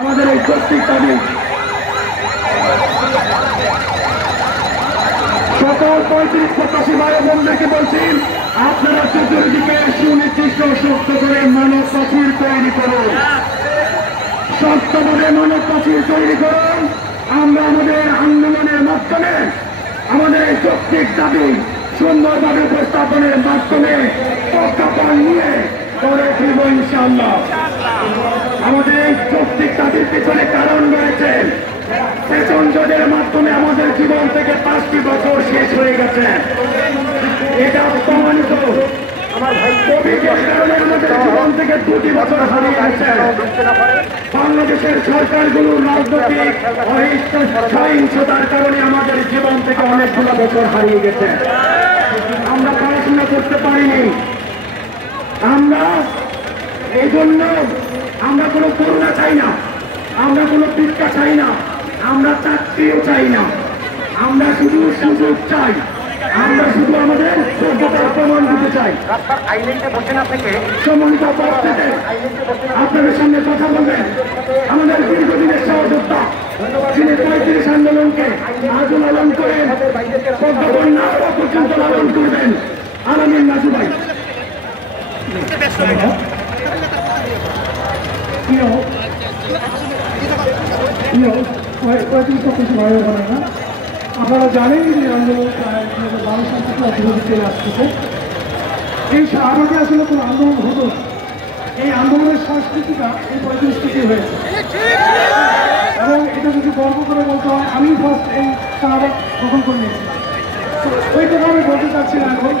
আমাদের এই যৌক্তিক দাবি সকল 35-85 ভাই বোনদেরকে বলছি, আপনারা চতুর্দিকে সুনির্দিষ্ট শক্ত করে মানব প্রাচীর তৈরি করুন, শক্তভাবে মানব প্রাচীর তৈরি করুন। আমরা আমাদের আন্দোলনের মাধ্যমে আমাদের এই যৌক্তিক দাবি সুন্দরভাবে উপস্থাপনের মাধ্যমে প্রজ্ঞাপন নিয়ে করে দিব ইনশাআল্লাহ। আমাদের এই যৌক্তিক দাবির পিছনে কারণ রয়েছে, সেশন জজের মাধ্যমে আমাদের জীবন থেকে 5টি বছর শেষ হয়ে গেছে। এটা প্রমাণিত। কোভিডের কারণে আমাদের জীবন থেকে 2টি বছর হারিয়ে গেছে। বাংলাদেশের সরকারগুলো রাজনৈতিক সহিংসতার কারণে আমাদের জীবন থেকে অনেকগুলো বছর হারিয়ে গেছে। আমরা পড়াশোনা করতে পারিনি। আমরা এই জন্য আমরা কোনো করুণা চাই না, আমরা কোনো ভিক্ষা চাই না, আমরা চাকরিও চাই না, আমরা শুধু সুযোগ চাই, আমরা শুধু আমাদের যোগ্যতার প্রমাণ দিতে চাই। সম্মানিত উপস্থিতি, আপনাদের সামনে কথা বলবেন আমাদের দীর্ঘদিনের সহযোদ্ধা, যিনি 35 আন্দোলনকে আজও লালন করেন, প্রজ্ঞাপন না হওয়া পর্যন্ত লালন করবেন, আলামিন নাজু ভাই। আপনারা জানেন যে আন্দোলন প্রায় 2012 সাল থেকে অগ্রগতি আসতেছে। এই আগে আসলে কোনো আন্দোলন হতো না। এই আন্দোলনের সংস্কৃতিটা এই 35 থেকে হয়েছে, এবং এটা যদি গর্ব করে বলতে হয়, আমি ফার্স্ট এই শাহবাগ গ্রহণ করে নিয়েছিলাম। ওই কথা আমি বলতে চাচ্ছি না। এখন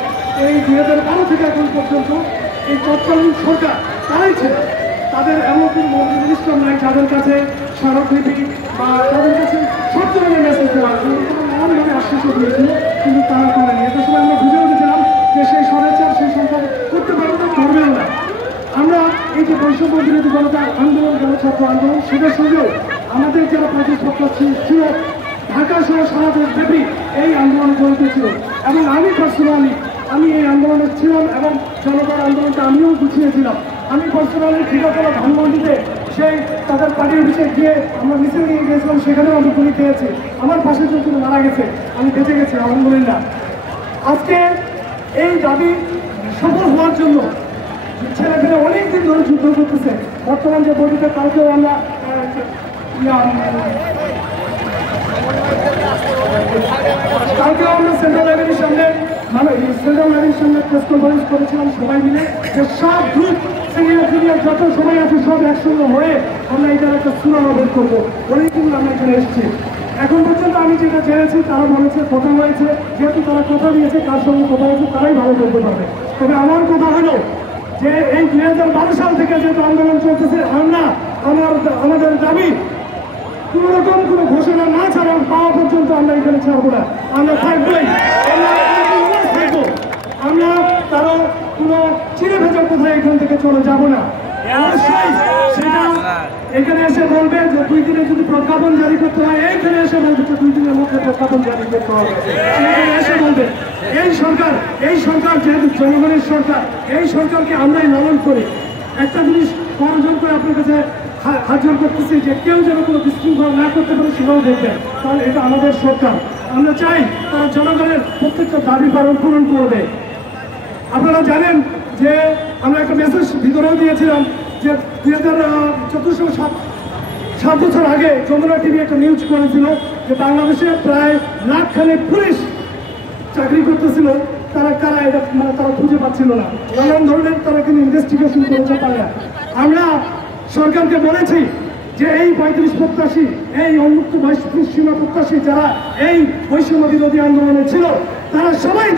এই 2012 থেকে এখন পর্যন্ত এই তৎকালীন সরকার তারাই ছিল, তাদের এমন কোনো মন্ত্রী ইসলাম নাই যাদের কাছে স্মারকলিপি বা তাদের কাছে সব ধরনের মেসেজ দেওয়া নানানভাবে আশ্বাসও দিয়েছিল, কিন্তু তারা করেনি। এটা সময় আমরা বুঝে উঠেছিলাম যে সেই স্বরাচার সেই সম্পদ করতে পারবে না, ধরবেও না। আমরা এই যে বৈষম্য বিরোধী জনতা আন্দোলন, গণছাত্র আন্দোলন, সেটার সঙ্গেও আমাদের যারা প্রতিষ্ঠা ছিল ঢাকা সহ সারা দেশব্যাপী এই আন্দোলন জড়িত ছিল, এবং আমি পার্সোনালি আমি এই আন্দোলনে ছিলাম এবং জনতার আন্দোলনটা আমিও গুছিয়েছিলাম। আমি পার্সোনালি ঠিকাতলা ধানমন্ডিতে সেই তাদের পার্টি অফিসে গিয়ে আমরা মিছিল নিয়ে গিয়েছিলাম, সেখানেও আমি গুলি খেয়েছি। আমার পাশে যদি মারা গেছে, আমি বেঁচে গেছি আলহামদুলিল্লাহ। আজকে এই দাবি সফল হওয়ার জন্য ছেলেপেলে অনেকদিন ধরে যুদ্ধ করতেছে। বর্তমান যে বইটিতে কালকেও আমরা সেন্ট্রাল লাইব্রেরির সামনে প্রেস কনফারেন্স করেছিলাম সবাই মিলে, যে সব গ্রুপ সিনিয়র জুনিয়র যত সবাই আছে সব একসঙ্গে হয়ে আমরা এটার একটা সুরাহা বের করবো। অনেকদিন আমরা এখানে এসেছি। এখন পর্যন্ত আমি যেটা জেনেছি, তারা বলেছে কথা হয়েছে, যেহেতু তারা কথা দিয়েছে, কার সঙ্গে কথা হয়েছে তারাই ভালো করতে পারবে। তবে আমার কথা হলো যে এই 2012 সাল থেকে যেহেতু আন্দোলন চলতেছে, আমাদের দাবি কোন রকম কোনো ঘোষণা না ছাড়া পাওয়া পর্যন্ত আমরা এখানে ছাড়বো না, আমরা থাকবোই, থাকবো। আমরা তারা কোনো চিনে ভেজার কোথায় এখান থেকে চলে যাব না। অবশ্যই সেটা এখানে এসে বলবে যে 2 দিনে যদি প্রজ্ঞাপন জারি করতে হয়, এইখানে এসে বলবে যে 2 দিনের মধ্যে প্রজ্ঞাপন জারি করতে হবে, এখানে এসে বলবে। এই সরকার যেহেতু জনগণের সরকার, এই সরকারকে আমরাই লালন করি। একটা জিনিস করজন করে আপনার কাছে হাজির করতেছি যে কেউ যেন কোনো বিশৃঙ্খলা না করতে পারে, সেটাও দেখবেন, কারণ এটা আমাদের সরকার। আমরা চাই তারা জনগণের প্রত্যেকটা দাবি পূরণ করবে। আপনারা জানেন যে আমরা একটা মেসেজ ভিতরেও দিয়েছিলাম যে 2014 7 বছর আগে যমুনা টিভি একটা নিউজ করেছিল যে বাংলাদেশে প্রায় লাখখানেক পুলিশ চাকরি করতেছিল, তারা কারা এটা তারা খুঁজে পাচ্ছিল না, নানান ধরনের তারা কিন্তু ইনভেস্টিগেশন করেছে পারে না। আমরা সরকারকে বলেছি যে এই 35-85 এই উন্মুক্ত সীমা প্রত্যাশী যারা এই বৈষম্য বিরোধী আন্দোলনে ছিল, তারা সবাই